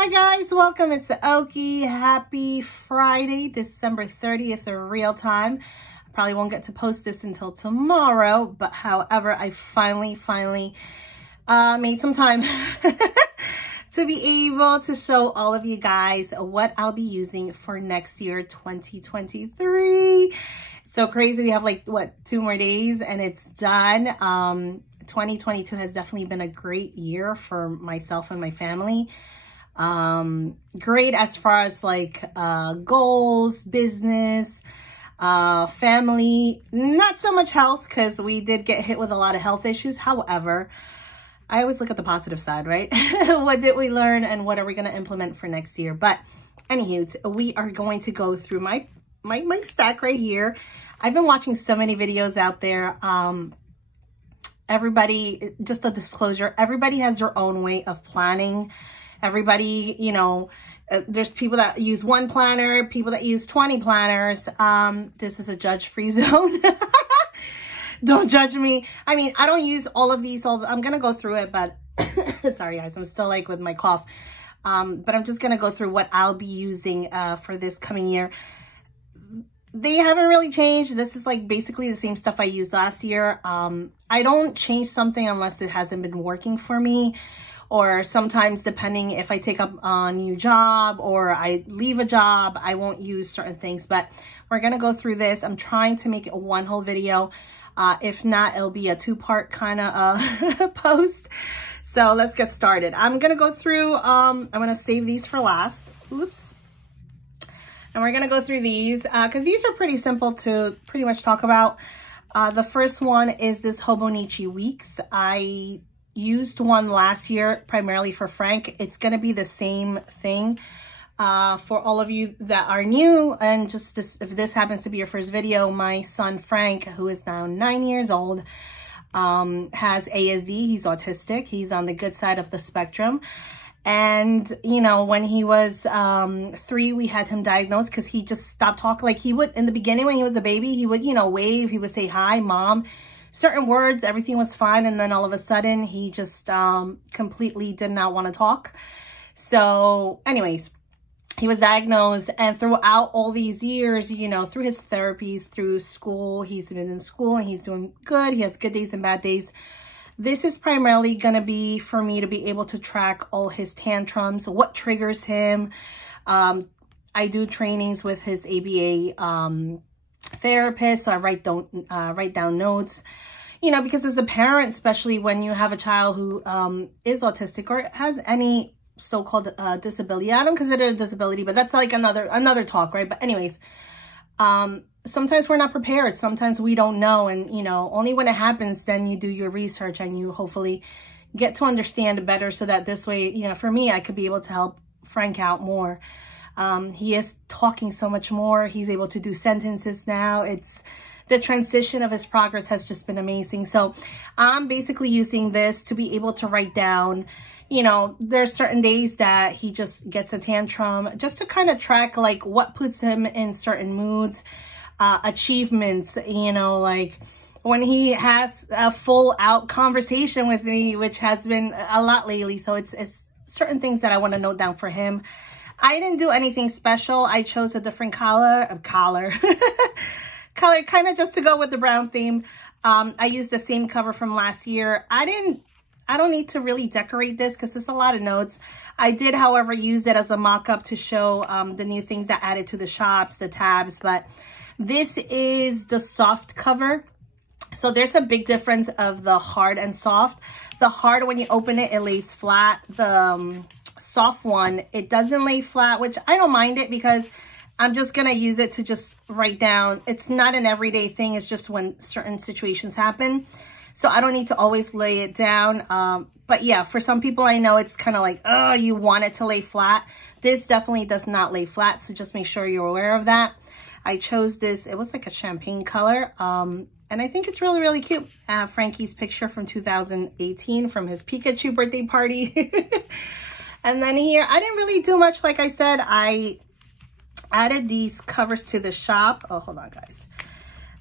Hi guys, welcome. It's Oki. Happy Friday, December 30th, real time. I probably won't get to post this until tomorrow, but however, I finally made some time to be able to show all of you guys what I'll be using for next year, 2023. It's so crazy. We have like, what, 2 more days and it's done. 2022 has definitely been a great year for myself and my family. Great as far as like goals, business, family, not so much health because we did get hit with a lot of health issues. However, I always look at the positive side, right? What did we learn and what are we going to implement for next year? But anywho, we are going to go through my stack right here. I've been watching so many videos out there. Everybody, just a disclosure, everybody has their own way of planning. Everybody, you know, there's people that use 1 planner, people that use 20 planners. This is a judge-free zone. Don't judge me. I mean, I don't use all of these. I'm going to go through it, but sorry guys, I'm still like with my cough. But I'm just going to go through what I'll be using for this coming year. They haven't really changed. This is like basically the same stuff I used last year. I don't change something unless it hasn't been working for me. Or sometimes depending if I take up a new job or I leave a job, I won't use certain things. But we're going to go through this. I'm trying to make it one whole video. If not, it'll be a 2-part kind of post. So let's get started. I'm going to go through, I'm going to save these for last. Oops. And we're going to go through these because these are pretty simple to pretty much talk about. The first one is this Hobonichi Weeks. I used one last year primarily for Frank. It's going to be the same thing for all of you that are new. And just this, if this happens to be your first video, my son Frank, who is now 9 years old, has ASD. He's autistic. He's on the good side of the spectrum. And, you know, when he was 3, we had him diagnosed because he just stopped talking. Like he would, in the beginning when he was a baby, he would, you know, wave, he would say, "Hi, Mom." Certain words, everything was fine. And then all of a sudden, he just completely did not want to talk. So anyways, he was diagnosed. And throughout all these years, you know, through his therapies, through school, he's been in school and he's doing good. He has good days and bad days. This is primarily going to be for me to be able to track all his tantrums, what triggers him. I do trainings with his ABA therapist, so I write down notes, you know, because as a parent, especially when you have a child who is autistic or has any so-called disability. I don't consider it a disability, but that's like another talk, right? But anyways, sometimes we're not prepared. Sometimes we don't know. And, you know, only when it happens, then you do your research and you hopefully get to understand it better so that this way, you know, for me, I could be able to help Frank out more. He is talking so much more. He's able to do sentences now. It's the transition of his progress has just been amazing. So I'm basically using this to be able to write down, you know, there's certain days that he just gets a tantrum, just to kind of track like what puts him in certain moods, achievements, you know, like when he has a full out conversation with me, which has been a lot lately. So it's certain things that I want to note down for him. I didn't do anything special. I chose a different color kind of just to go with the brown theme. I used the same cover from last year. I don't need to really decorate this because there's a lot of notes. I did, however, use it as a mock-up to show the new things that added to the shops, the tabs. But this is the soft cover. So there's a big difference of the hard and soft. The hard, when you open it, it lays flat. The soft one, it doesn't lay flat, which I don't mind it because I'm just going to use it to just write down. It's not an everyday thing. It's just when certain situations happen. So I don't need to always lay it down. But yeah, for some people I know it's kind of like, oh, you want it to lay flat. This definitely does not lay flat. So just make sure you're aware of that. I chose this. It was like a champagne color. And I think it's really, really cute. Frankie's picture from 2018 from his Pikachu birthday party. And then here, I didn't really do much. Like I said, I added these covers to the shop. Oh, hold on, guys.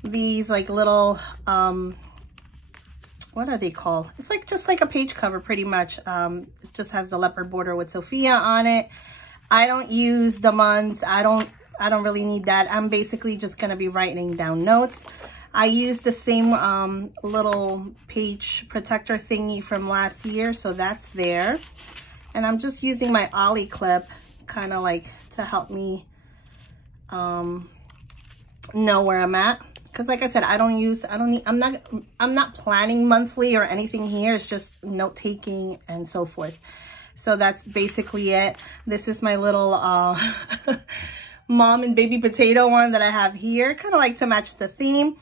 These like little, what are they called? It's like just like a page cover pretty much. It just has the leopard border with Sophia on it. I don't use the months. I don't really need that. I'm basically just gonna be writing down notes. I used the same little page protector thingy from last year, so that's there. And I'm just using my Ollie clip kind of like to help me know where I'm at. Because like I said, I'm not planning monthly or anything here. It's just note taking and so forth. So that's basically it. This is my little mom and baby potato one that I have here, kind of like to match the theme.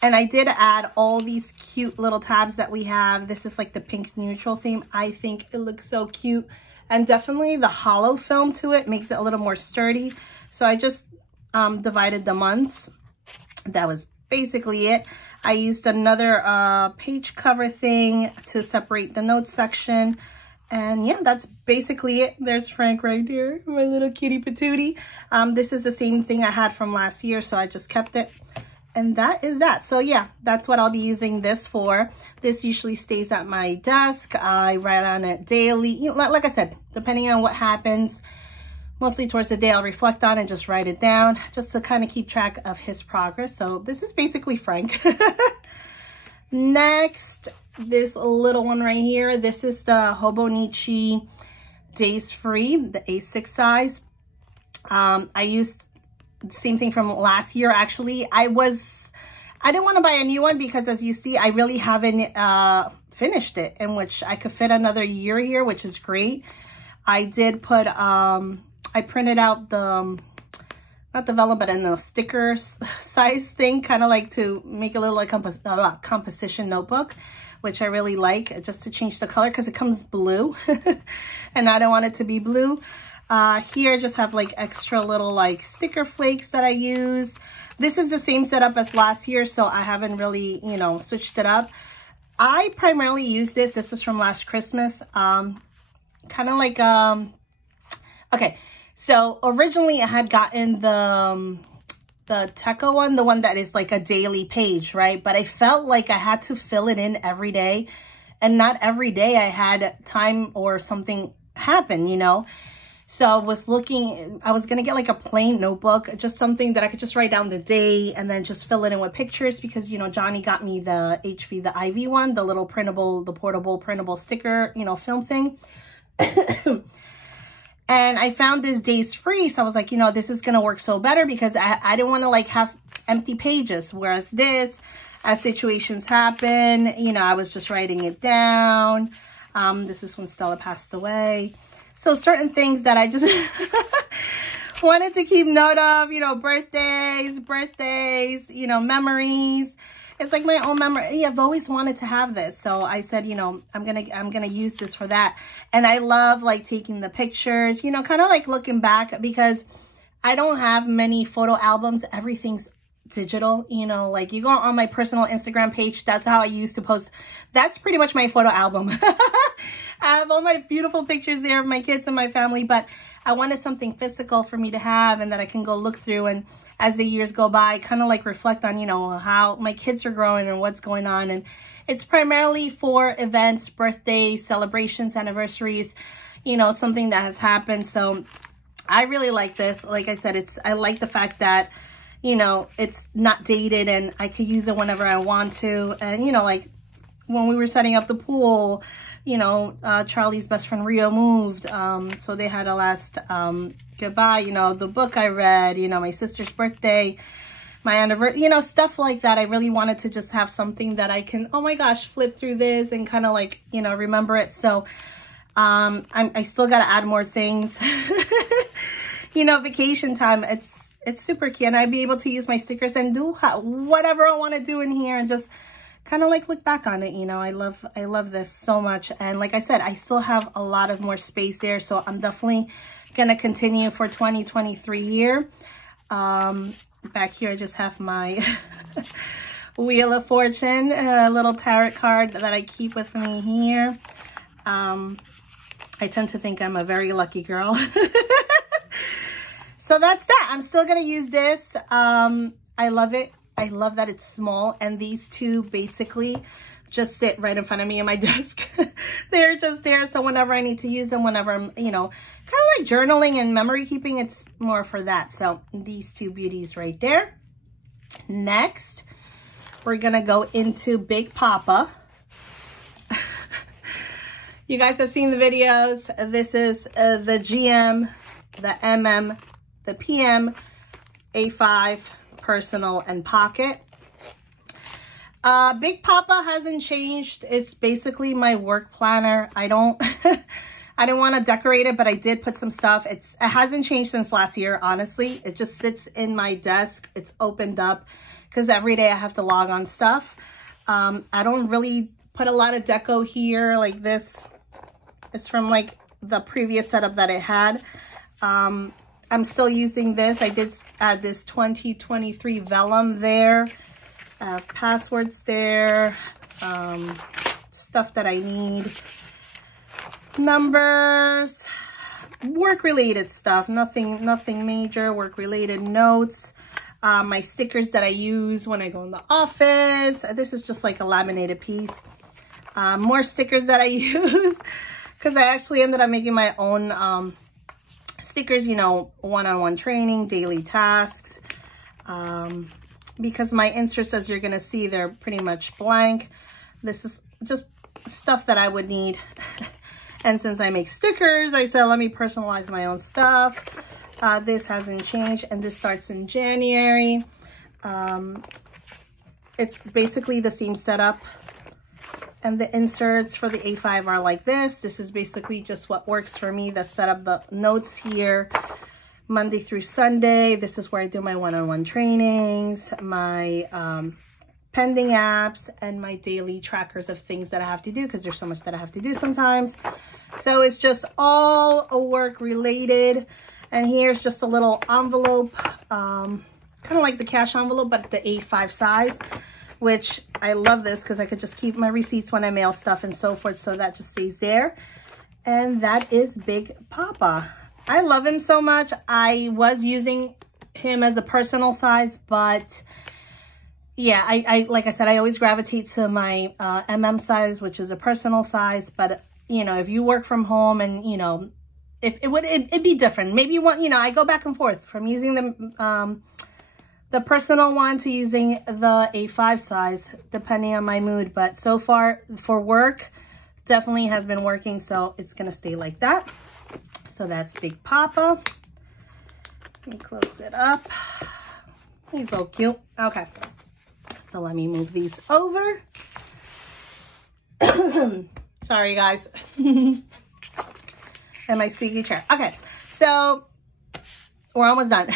And I did add all these cute little tabs that we have. This is like the pink neutral theme. I think it looks so cute. And definitely the hollow film to it makes it a little more sturdy. So I just divided the months. That was basically it. I used another page cover thing to separate the notes section. And yeah, that's basically it. There's Frank right there, my little kitty patootie. This is the same thing I had from last year, so I just kept it. And that is that. So yeah, that's what I'll be using this for. This usually stays at my desk. I write on it daily. You know, like I said, depending on what happens, mostly towards the day, I'll reflect on it and just write it down just to kind of keep track of his progress. So this is basically Frank. Next, this little one right here. This is the Hobonichi Days Free, the A6 size. I used the same thing from last year, actually. I didn't want to buy a new one because, as you see, I really haven't finished it, in which I could fit another year here, which is great. I did put, I printed out the, not the vellum, but in a sticker size thing, kind of like to make a little like composition notebook, which I really like, just to change the color because it comes blue and I don't want it to be blue. Here I just have like extra little like sticker flakes that I use. This is the same setup as last year, so I haven't really, you know, switched it up. I primarily use this. This was from last Christmas. Kind of like, okay. So originally I had gotten the Teco one, the one that is like a daily page, right? But I felt like I had to fill it in every day, and not every day I had time or something happen, you know? So I was looking, I was going to get like a plain notebook, just something that I could just write down the day and then just fill it in with pictures because, you know, Johnny got me the HB, the IV one, the little printable, the portable printable sticker, you know, film thing. And I found this Days Free. So I was like, you know, this is going to work so better because I didn't want to like have empty pages. Whereas this, as situations happen, you know, I was just writing it down. This is when Stella passed away. So certain things that I just wanted to keep note of, you know, birthdays, you know, memories. It's like my own memory. I've always wanted to have this. So I said, you know, I'm gonna use this for that. And I love like taking the pictures, you know, kind of like looking back because I don't have many photo albums. Everything's digital, you know, like you go on my personal Instagram page. That's how I used to post. That's pretty much my photo album. I have all my beautiful pictures there of my kids and my family, but I wanted something physical for me to have and that I can go look through. And as the years go by, kind of like reflect on, you know, how my kids are growing and what's going on. And it's primarily for events, birthdays, celebrations, anniversaries, you know, something that has happened. So I really like this. Like I said, I like the fact that, you know, it's not dated and I could use it whenever I want to. And, you know, like when we were setting up the pool, you know, Charlie's best friend Rio moved. So they had a last goodbye, you know, the book I read, you know, my sister's birthday, my anniversary, you know, stuff like that. I really wanted to just have something that I can, oh my gosh, flip through this and kind of like, you know, remember it. So I still got to add more things. You know, vacation time, it's super cute. And I'd be able to use my stickers and do whatever I want to do in here and just kind of like look back on it. You know, I love this so much. And like I said, I still have a lot of more space there. So I'm definitely going to continue for 2023 here. Back here, I just have my Wheel of Fortune, a little tarot card that I keep with me here. I tend to think I'm a very lucky girl. So that's that. I'm still going to use this. I love it. I love that it's small, and these two basically just sit right in front of me on my desk. They're just there. So whenever I need to use them, whenever I'm, you know, kind of like journaling and memory keeping, it's more for that. So these two beauties right there. Next, we're going to go into Big Papa. You guys have seen the videos. This is the GM, the MM, the PM, A5, personal, and pocket. Big Papa hasn't changed. It's basically my work planner. I didn't want to decorate it, but I did put some stuff. It hasn't changed since last year, honestly. It just sits in my desk. It's opened up because every day I have to log on stuff. I don't really put a lot of deco here like this. It's from like the previous setup that it had. I'm still using this. I did add this 2023 vellum there. Passwords there, stuff that I need, numbers, work-related stuff, nothing major, work-related notes, my stickers that I use when I go in the office. This is just like a laminated piece. More stickers that I use because I actually ended up making my own stickers, you know, one-on-one training, daily tasks. Because my inserts, as you're going to see, they're pretty much blank. This is just stuff that I would need. And since I make stickers, I said, let me personalize my own stuff. This hasn't changed, and this starts in January. It's basically the same setup. And the inserts for the A5 are like this. This is basically just what works for me. The set up the notes here. Monday through Sunday, this is where I do my one-on-one trainings, my pending apps, and my daily trackers of things that I have to do because there's so much that I have to do sometimes. So it's just all work related. And here's just a little envelope, kind of like the cash envelope, but the A5 size, which I love this because I could just keep my receipts when I mail stuff and so forth. So that just stays there. And that is Big Papa. I love him so much. I was using him as a personal size, but yeah, I like I said, I always gravitate to my MM size, which is a personal size. But you know, if you work from home and you know, if it'd be different. Maybe one, you know, I go back and forth from using the personal one to using the A5 size, depending on my mood. But so far for work, definitely has been working, so it's gonna stay like that. So that's Big Papa. Let me close it up. He's so cute. Okay. So let me move these over. Sorry, guys. And my squeaky chair. Okay. So we're almost done.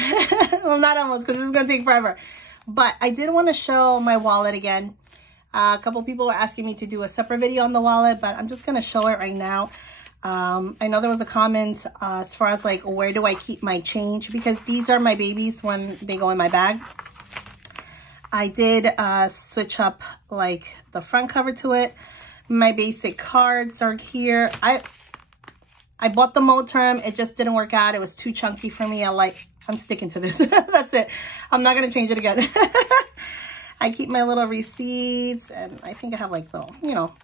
Well, not almost, because this is going to take forever. But I did want to show my wallet again. A couple people were asking me to do a separate video on the wallet, but I'm just going to show it right now. I know there was a comment as far as like, where do I keep my change? Because these are my babies when they go in my bag. I did switch up like the front cover to it. My basic cards are here. I bought the Moterm. It just didn't work out. It was too chunky for me. I'm sticking to this. That's it. I'm not going to change it again. I keep my little receipts, and I think I have like the, you know,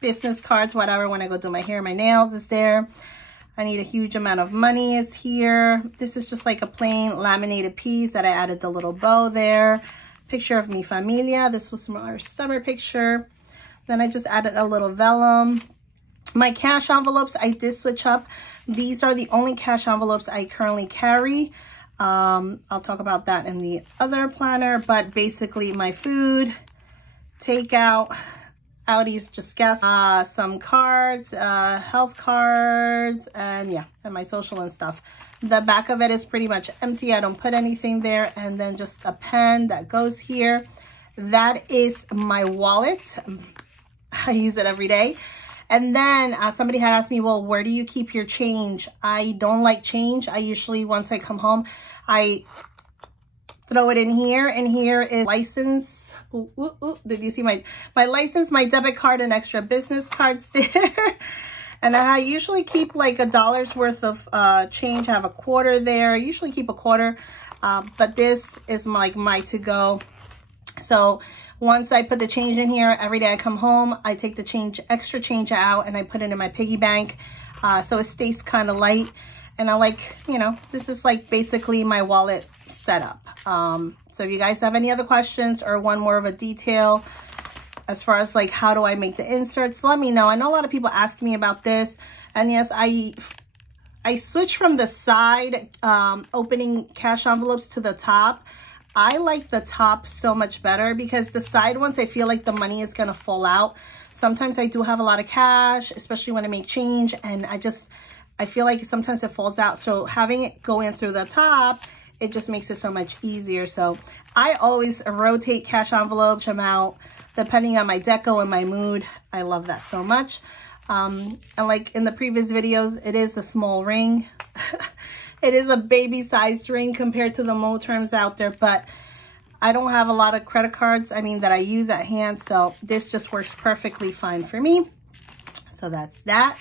business cards, whatever, when I go do my hair, my nails is there. I need a huge amount of money is here. This is just like a plain laminated piece that I added the little bow there. Picture of mi familia. This was from our summer picture. Then I just added a little vellum. My cash envelopes, I did switch up. These are the only cash envelopes I currently carry. I'll talk about that in the other planner, but basically my food, takeout, Audi's just gas, some cards, health cards, and yeah, and my social and stuff. The back of it is pretty much empty. I don't put anything there. And then just a pen that goes here. That is my wallet. I use it every day. And then somebody had asked me, well, where do you keep your change? I don't like change. I usually, once I come home, I throw it in here. And here is license. Ooh, ooh, ooh. Did you see my license, my debit card, and extra business cards there? And I usually keep like $1 worth of change. I have a quarter there. I usually keep a quarter, but this is like my to-go. So Once I put the change in here, every day I come home, I take the change, extra change out, and I put it in my piggy bank. So it stays kind of light. And I like, you know, this is like basically my wallet setup. So if you guys have any other questions or want more of a detail as far as like how do I make the inserts, let me know. I know a lot of people ask me about this. And yes, I switch from the side opening cash envelopes to the top. I like the top so much better because the side ones, I feel like the money is going to fall out. Sometimes I do have a lot of cash, especially when I make change, and I feel like sometimes it falls out. So having it go in through the top, it just makes it so much easier. So I always rotate cash envelopes out depending on my deco and my mood. I love that so much. And like in the previous videos, it is a small ring. It is a baby sized ring compared to the Moterms out there, but I don't have a lot of credit cards, that I use at hand. So this just works perfectly fine for me. So that's that.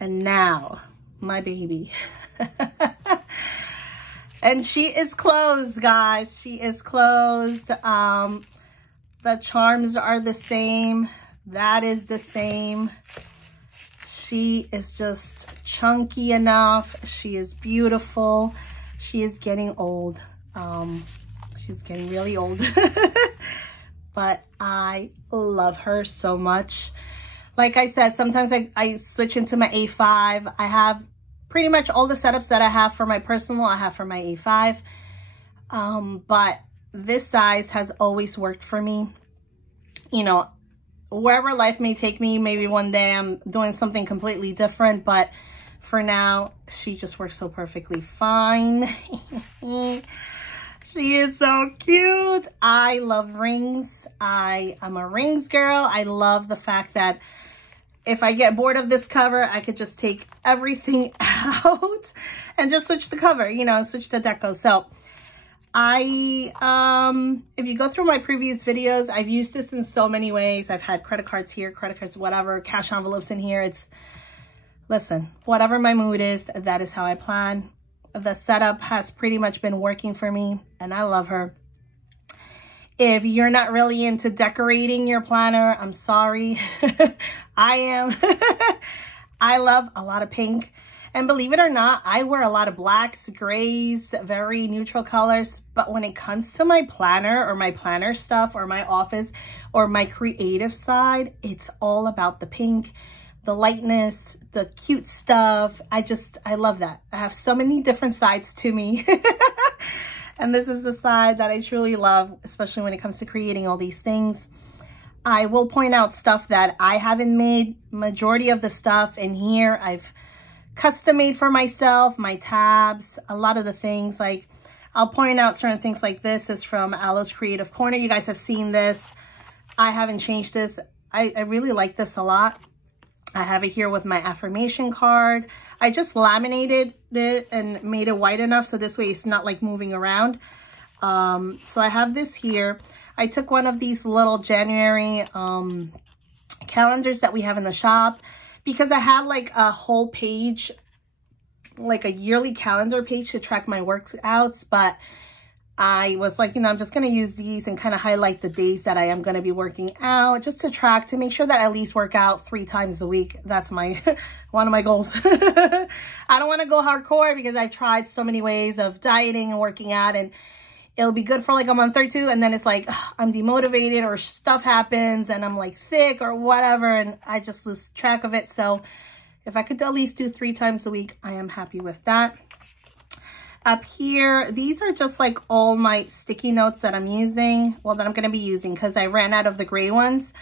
And now my baby. And she is closed, guys. She is closed. The charms are the same. That is the same. She is just chunky enough. She is beautiful. She is getting old. She's getting really old. But I love her so much. Like I said, sometimes I switch into my A5. I have pretty much all the setups that I have for my personal, I have for my A5. But this size has always worked for me. You know, wherever life may take me, maybe one day I'm doing something completely different, but for now, she just works so perfectly fine. She is so cute. I love rings. I'm a rings girl. I love the fact that if I get bored of this cover, I could just take everything out and just switch the cover, you know, switch the deco. So if you go through my previous videos, I've used this in so many ways. I've had credit cards here, credit cards, whatever, cash envelopes in here. Listen, whatever my mood is, that is how I plan. The setup has pretty much been working for me, and I love her. If you're not really into decorating your planner, I'm sorry. I am. I love a lot of pink. And believe it or not, I wear a lot of blacks, grays, very neutral colors. But when it comes to my planner or my planner stuff or my office or my creative side, it's all about the pink, the lightness, the cute stuff. I love that. I have so many different sides to me. And this is the side that I truly love, especially when it comes to creating all these things. I will point out stuff that I haven't made. Majority of the stuff in here, I've custom made for myself, my tabs, a lot of the things. Like, I'll point out certain things like this is from Aloe's Creative Corner. You guys have seen this. I haven't changed this. I really like this a lot. I have it here with my affirmation card. I just laminated it and made it white enough so this way it's not like moving around. So I have this here. I took one of these little January calendars that we have in the shop because I had like a whole page, like a yearly calendar page to track my workouts, but I was like, you know, I'm just going to use these and kind of highlight the days that I am going to be working out just to track, to make sure that I at least work out 3 times a week. That's my, one of my goals. I don't want to go hardcore because I've tried so many ways of dieting and working out, and it'll be good for like a month or 2. And then it's like, ugh, I'm demotivated or stuff happens and I'm like sick or whatever. And I just lose track of it. So if I could at least do 3 times a week, I am happy with that. Up here, these are just like all my sticky notes that I'm using. Well, that I'm going to be using because I ran out of the gray ones.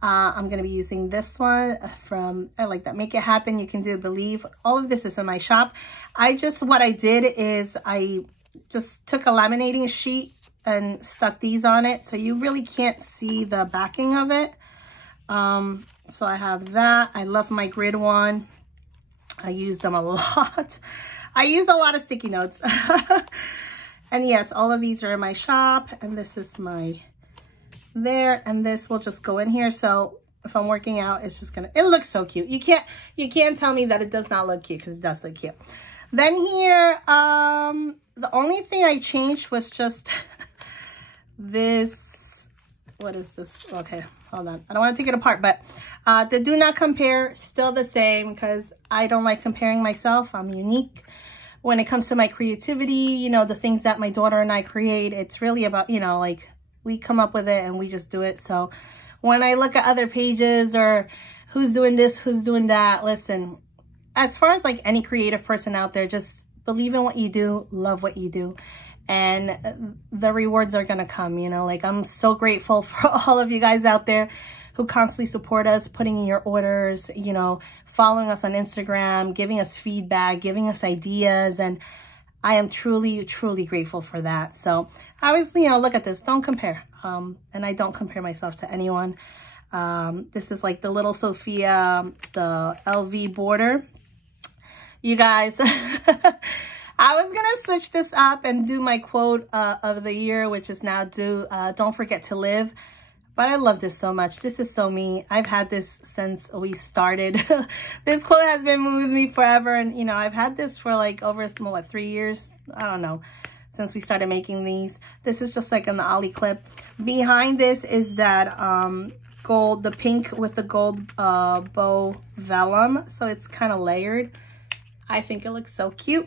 I'm going to be using this one from, I like that, Make It Happen. You Can Do Believe. All of this is in my shop. What I did is I just took a laminating sheet and stuck these on it. So you really can't see the backing of it. So I have that. I love my grid one. I use them a lot. I use a lot of sticky notes. And yes, all of these are in my shop. And this is my there. And this will just go in here. So if I'm working out, it's just gonna, it looks so cute. You can't tell me that it does not look cute because it does look cute. Then here, the only thing I changed was just this what is this? Okay, hold on. I don't want to take it apart, but the do not compare, still the same, because I don't like comparing myself. I'm unique. When it comes to my creativity, you know, the things that my daughter and I create, it's really about, you know, like we come up with it and we just do it. So when I look at other pages or who's doing this, who's doing that, listen, as far as like any creative person out there, just believe in what you do, love what you do, and the rewards are going to come, you know. Like, I'm so grateful for all of you guys out there who constantly support us, putting in your orders, you know, following us on Instagram, giving us feedback, giving us ideas. And I am truly, truly grateful for that. So I always, you know, look at this, don't compare. And I don't compare myself to anyone. This is like the little Sophia, the LV border. You guys, I was going to switch this up and do my quote of the year, which is now don't forget to live. But I love this so much. This is so me. I've had this since we started. This quote has been with me forever. And, you know, I've had this for like over, what, 3 years? I don't know, since we started making these. This is just like an ollie clip. Behind this is that gold, the pink with the gold bow vellum. So it's kind of layered. I think it looks so cute.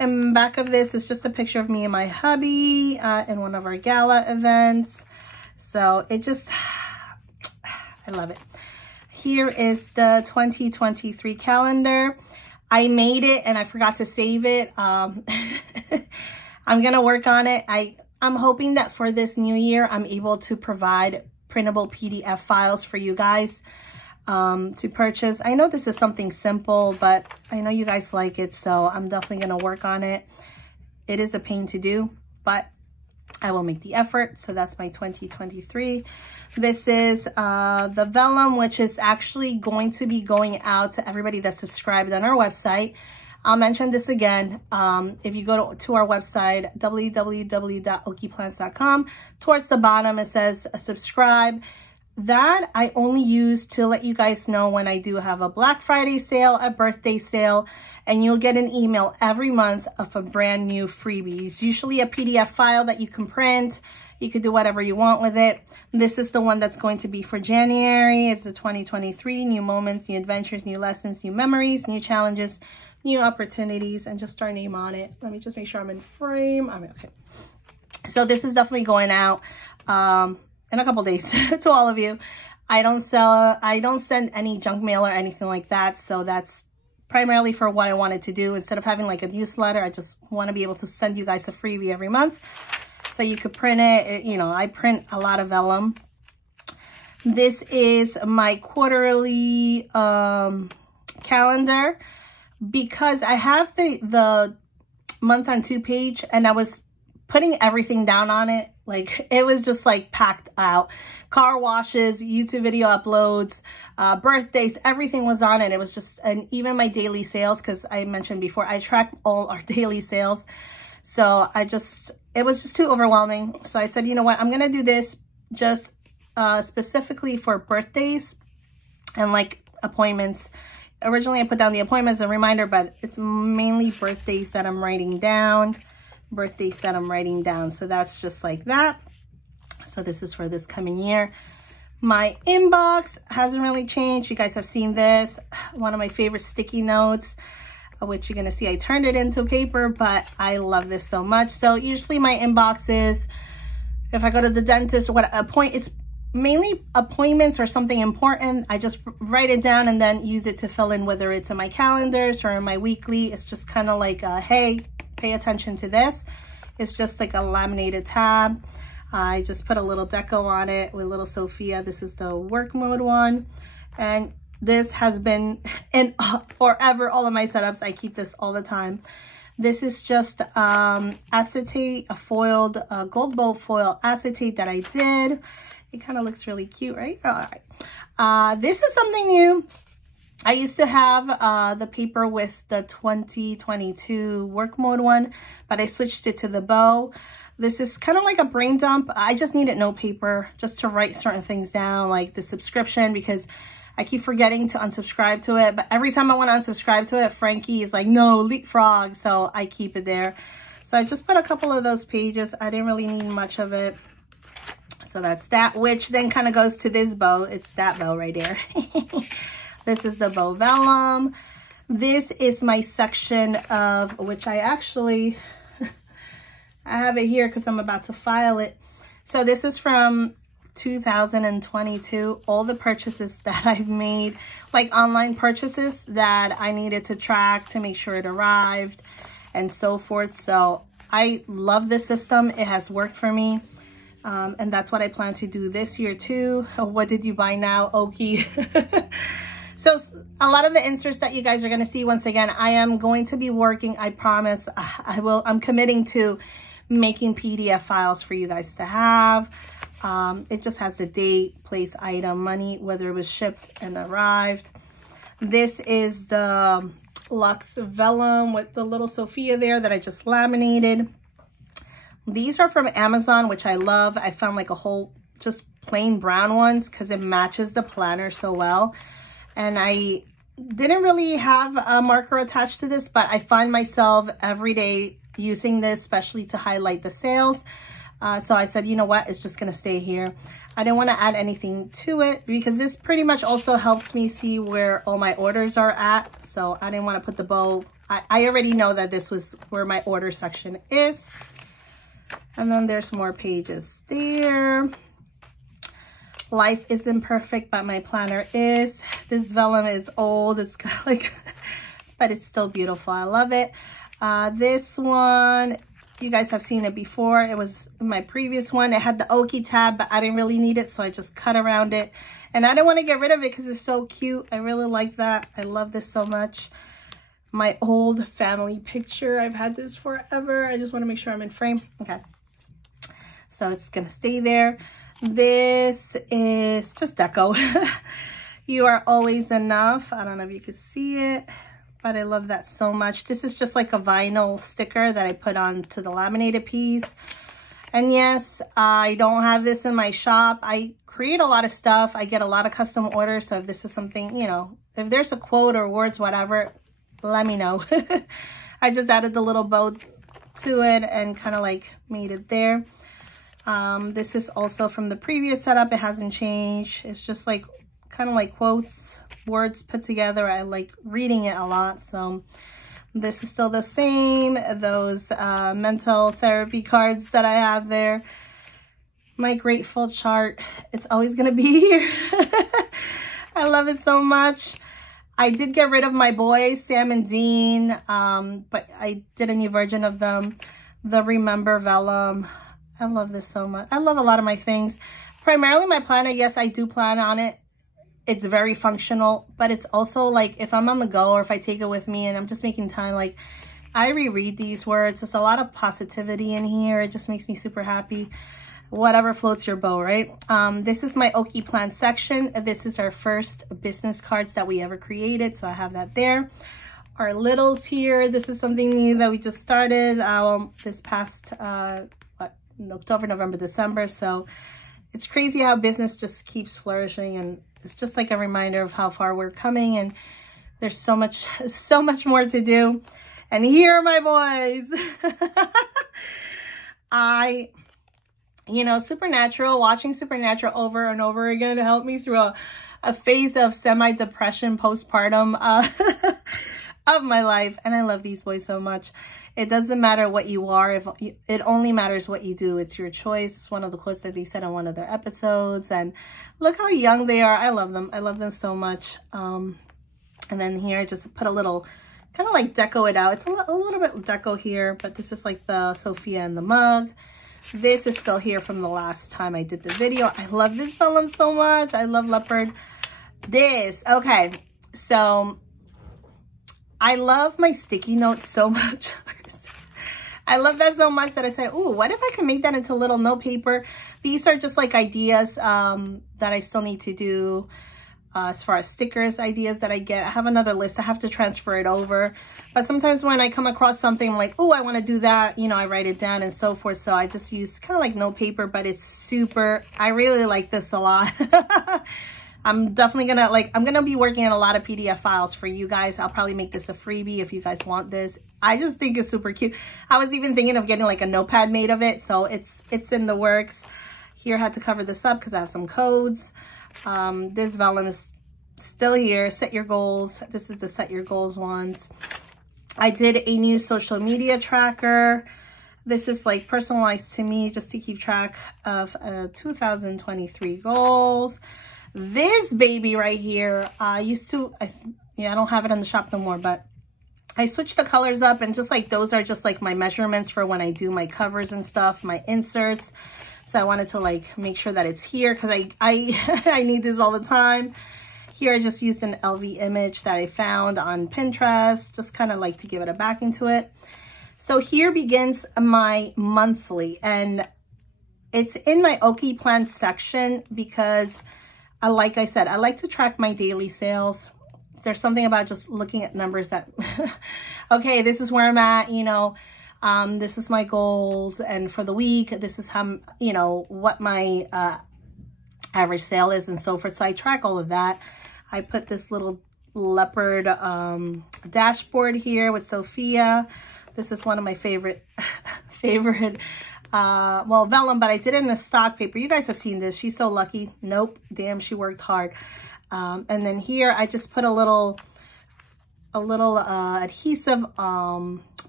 And back of this is just a picture of me and my hubby in one of our gala events. So it just, I love it. Here is the 2023 calendar. I made it and I forgot to save it. I'm going to work on it. I'm hoping that for this new year, I'm able to provide printable PDF files for you guys to purchase. I know this is something simple, but I know you guys like it. So I'm definitely going to work on it. It is a pain to do, but I will make the effort. So that's my 2023. This is the vellum, which is actually going to be going out to everybody that's subscribed on our website. I'll mention this again. If you go to our website, www.okiplants.com, towards the bottom, it says subscribe. That I only use to let you guys know when I do have a Black Friday sale, a birthday sale, and you'll get an email every month of a brand new freebie. It's usually a PDF file that you can print. You could do whatever you want with it. This is the one that's going to be for January. It's the 2023, new moments, new adventures, new lessons, new memories, new challenges, new opportunities, and just our name on it. Let me just make sure I'm in frame. I'm okay. So this is definitely going out in a couple days to all of you. I don't send any junk mail or anything like that. So that's primarily for what I wanted to do. Instead of having like a newsletter, I just want to be able to send you guys a freebie every month. So you could print it. You know, I print a lot of vellum. This is my quarterly calendar, because I have the month on 2 page, and I was putting everything down on it. Like, it was just like packed out. Car washes, YouTube video uploads, birthdays, everything was on it. It was just, and even my daily sales, because I mentioned before, I track all our daily sales. So it was just too overwhelming. So I said, you know what, I'm going to do this just specifically for birthdays and like appointments. Originally, I put down the appointments as a reminder, but it's mainly birthdays that I'm writing down. So that's just like that. So this is for this coming year. My inbox hasn't really changed. You guys have seen this. One of my favorite sticky notes, which you're going to see I turned it into paper, but I love this so much. So usually my inbox is, if I go to the dentist or it's mainly appointments or something important. I just write it down and then use it to fill in, whether it's in my calendars or in my weekly. It's just kind of like, hey, pay attention to this. It's just like a laminated tab. I just put a little deco on it with little Sophia. This is the work mode one. And this has been in forever, all of my setups. I keep this all the time. This is just acetate, a foiled gold bow foil acetate that I did. It kind of looks really cute, right? All right. This is something new. I used to have the paper with the 2022 work mode one, but I switched it to the bow. This is kind of like a brain dump. I just needed no paper just to write certain things down, like the subscription, because I keep forgetting to unsubscribe to it. But every time I want to unsubscribe to it, Frankie is like, no, leapfrog. So I keep it there. So I just put a couple of those pages. I didn't really need much of it. So that's that, which then kind of goes to this bow. It's that bow right there. This is the bow vellum. This is my section of, which I actually, I have it here because I'm about to file it. So this is from 2022. All the purchases that I've made, like online purchases that I needed to track to make sure it arrived and so forth. So I love this system. It has worked for me. And that's what I plan to do this year too. What did you buy now, Oki? So a lot of the inserts that you guys are going to see, once again, I am going to be working. I promise I'm committing to making PDF files for you guys to have. It just has the date, place, item, money, whether it was shipped and arrived. This is the Luxe Vellum with the little Sophia there that I just laminated. These are from Amazon, which I love. I found like a whole just plain brown ones because it matches the planner so well. And I didn't really have a marker attached to this, but I find myself every day using this, especially to highlight the sales. So I said, you know what, it's just going to stay here. I didn't want to add anything to it because this pretty much also helps me see where all my orders are at. So I didn't want to put the bow. I already know that this was where my order section is. And then there's more pages there. Life isn't perfect, but my planner is. This vellum is old. It's kind of like, but it's still beautiful. I love it. This one, you guys have seen it before. It was my previous one. It had the Oki tab, but I didn't really need it, so I just cut around it. And I didn't want to get rid of it because it's so cute. I really like that. I love this so much. My old family picture. I've had this forever. I just want to make sure I'm in frame. Okay. So it's going to stay there. This is just deco. You are always enough. I don't know if you can see it, but I love that so much. This is just like a vinyl sticker that I put on to the laminated piece. And yes, I don't have this in my shop. I create a lot of stuff. I get a lot of custom orders. So if this is something, you know, if there's a quote or words, whatever, let me know. I just added the little bow to it and kind of like made it there. This is also from the previous setup. It hasn't changed. It's just like kind of like quotes, words put together. I like reading it a lot. So this is still the same. Those mental therapy cards that I have there. My grateful chart. It's always going to be here. I love it so much. I did get rid of my boys, Sam and Dean, but I did a new version of them. The Remember Vellum. I love this so much. I love a lot of my things. Primarily my planner, yes, I do plan on it. It's very functional, but it's also like if I'm on the go or if I take it with me and I'm just making time, like I reread these words. There's a lot of positivity in here. It just makes me super happy. Whatever floats your boat, right? This is my Oki plan section. This is our first business cards that we ever created. So I have that there. Our littles here. This is something new that we just started this past October, November, December. So it's crazy how business just keeps flourishing, and it's just like a reminder of how far we're coming, and there's so much more to do. And here are my boys. You know, watching Supernatural over and over again helped me through a phase of semi-depression postpartum of my life. And I love these boys so much. It doesn't matter what you are. It only matters what you do. It's your choice. It's one of the quotes that they said on one of their episodes. And look how young they are. I love them. I love them so much. And then here I just put a little, kind of like deco it out. It's a little bit deco here, but this is like the Sophia and the mug. This is still here from the last time I did the video. I love this vellum so much. I love leopard. Okay, so I love my sticky notes so much. I love that so much that I said, ooh, what if I can make that into little note paper? These are just like ideas that I still need to do as far as stickers, ideas that I get. I have another list. I have to transfer it over. But sometimes when I come across something, I'm like, oh, I want to do that. You know, I write it down and so forth. So I just use kind of like note paper, but it's super, I really like this a lot. I'm definitely I'm gonna be working on a lot of PDF files for you guys. I'll probably make this a freebie if you guys want this. I just think it's super cute. I was even thinking of getting like a notepad made of it. So it's in the works. Here, I had to cover this up because I have some codes. This vellum is still here. Set your goals. This is the set your goals ones. I did a new social media tracker. This is like personalized to me just to keep track of 2023 goals. This baby right here, I don't have it in the shop no more, but I switched the colors up, and just like those are just like my measurements for when I do my covers and stuff, my inserts. So I wanted to like make sure that it's here because I need this all the time. Here I just used an LV image that I found on Pinterest, just kind of like to give it a backing to it. So here begins my monthly, and it's in my OK plan section because like I said, I like to track my daily sales. There's something about just looking at numbers that, okay, this is where I'm at, you know, this is my goals. And for the week, this is how, you know, what my average sale is and so forth. So I track all of that. I put this little leopard dashboard here with Sophia. This is one of my favorite well, vellum, but I did it in a stock paper. You guys have seen this. She's so lucky. Nope. Damn, she worked hard. And then here I just put a little adhesive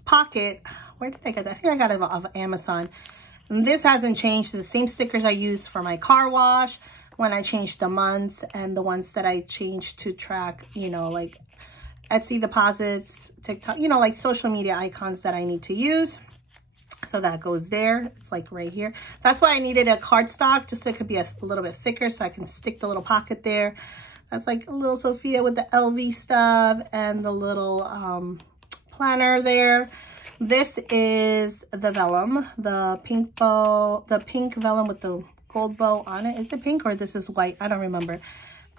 pocket. Where did I get that? I think I got it off of Amazon. And this hasn't changed. The same stickers I used for my car wash when I changed the months, and the ones that I changed to track, you know, like Etsy deposits, TikTok, you know, like social media icons that I need to use. So that goes there. It's like right here. That's why I needed a cardstock, just so it could be a little bit thicker so I can stick the little pocket there. That's like a little Sophia with the LV stuff and the little planner there. This is the vellum, the pink bow, the pink vellum with the gold bow on it. Is it pink or this is white? I don't remember.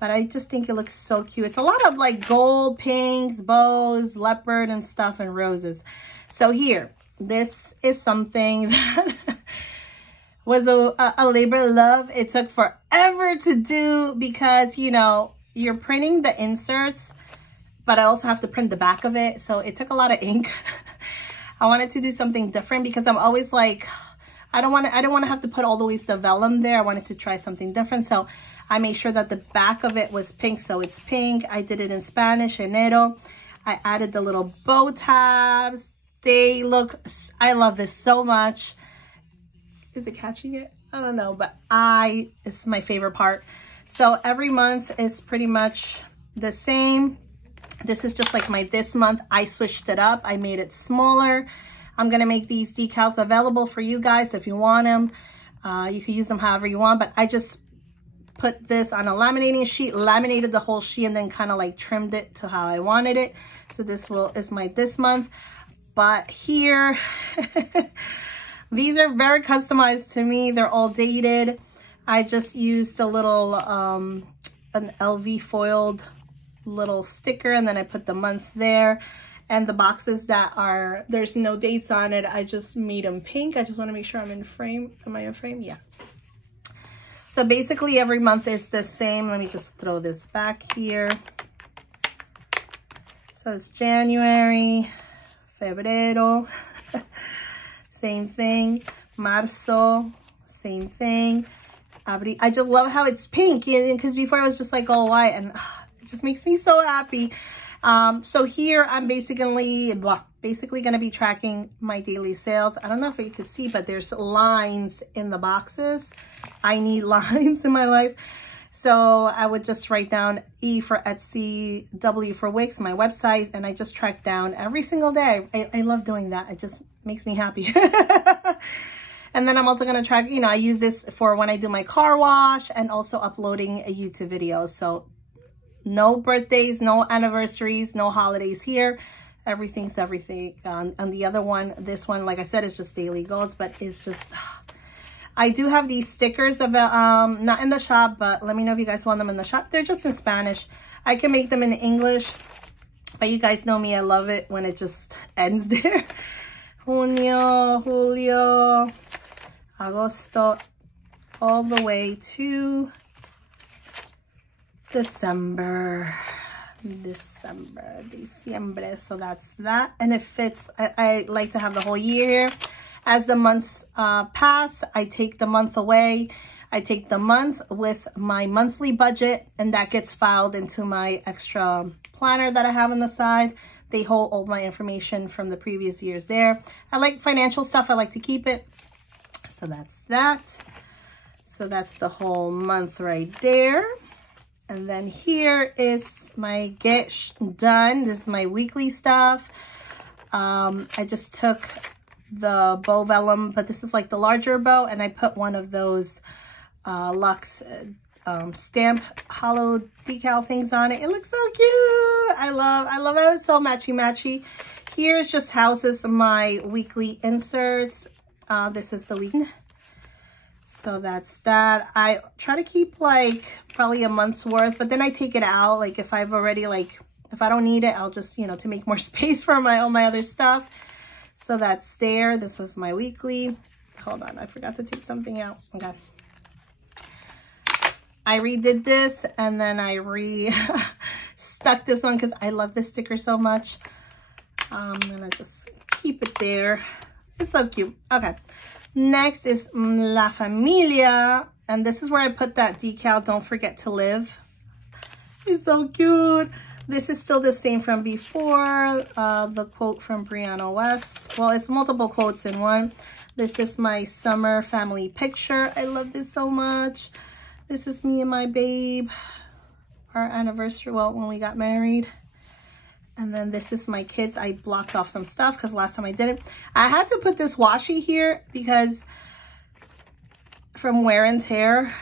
But I just think it looks so cute. It's a lot of like gold, pinks, bows, leopard and stuff, and roses. So here, this is something that was a labor of love. It took forever to do because, you know, you're printing the inserts, but I also have to print the back of it. So it took a lot of ink. I wanted to do something different because I'm always like, I don't want to have to put all the ways the vellum there. I wanted to try something different. So I made sure that the back of it was pink. So it's pink. I did it in Spanish, enero. I added the little bow tabs. They look, I love this so much. Is it catching it? I don't know, but it's my favorite part. So every month is pretty much the same. This is just like this month. I switched it up. I made it smaller. I'm going to make these decals available for you guys if you want them. You can use them however you want, but I just put this on a laminating sheet, laminated the whole sheet, and then kind of like trimmed it to how I wanted it. So this is my this month. But here, these are very customized to me. They're all dated. I just used a little, an LV foiled little sticker, and then I put the month there. And the boxes that there's no dates on it, I just made them pink. I just want to make sure I'm in frame. Am I in frame? Yeah. So basically every month is the same. Let me just throw this back here. So it's January, Febrero, same thing. Marzo, same thing. Abril. I just love how it's pink, because before it was just like all white, and it just makes me so happy. So here I'm basically going to be tracking my daily sales. I don't know if you can see, but there's lines in the boxes. I need lines in my life. So I would just write down E for Etsy, W for Wix, my website, and I just track down every single day. I love doing that. It just makes me happy. And then I'm also going to track, you know, I use this for when I do my car wash and also uploading a YouTube video. So no birthdays, no anniversaries, no holidays here. Everything's everything. On the other one, this one, like I said, is just daily goals, but it's just, I do have these stickers of not in the shop, but let me know if you guys want them in the shop. They're just in Spanish. I can make them in English, but you guys know me. I love it when it just ends there. Junio, Julio, Agosto, all the way to December. Diciembre. So that's that. And it fits. I like to have the whole year here. As the months pass, I take the month away. I take the month with my monthly budget, and that gets filed into my extra planner that I have on the side. They hold all my information from the previous years there. I like financial stuff. I like to keep it. So that's that. So that's the whole month right there. And then here is my get done. This is my weekly stuff. I just took the bow vellum, but this is like the larger bow, and I put one of those Luxe stamp hollow decal things on it. It looks so cute. I love it. It's so matchy. Here's just houses my weekly inserts. This is the week. So that's that. I try to keep like probably a month's worth, but then I take it out. Like if I've already if I don't need it, I'll just, you know, to make more space for all my other stuff. So that's there. This is my weekly. Hold on, I forgot to take something out. Okay. I redid this, and then I stuck this one because I love this sticker so much. I'm gonna just keep it there. It's so cute. Okay. Next is La Familia, and this is where I put that decal, don't forget to live. It's so cute. This is still the same from before, the quote from Brianna West. Well, it's multiple quotes in one. This is my summer family picture. I love this so much. This is me and my babe, our anniversary, well, when we got married. And then this is my kids. I blocked off some stuff because last time I did it. I had to put this washi here because from wear and tear,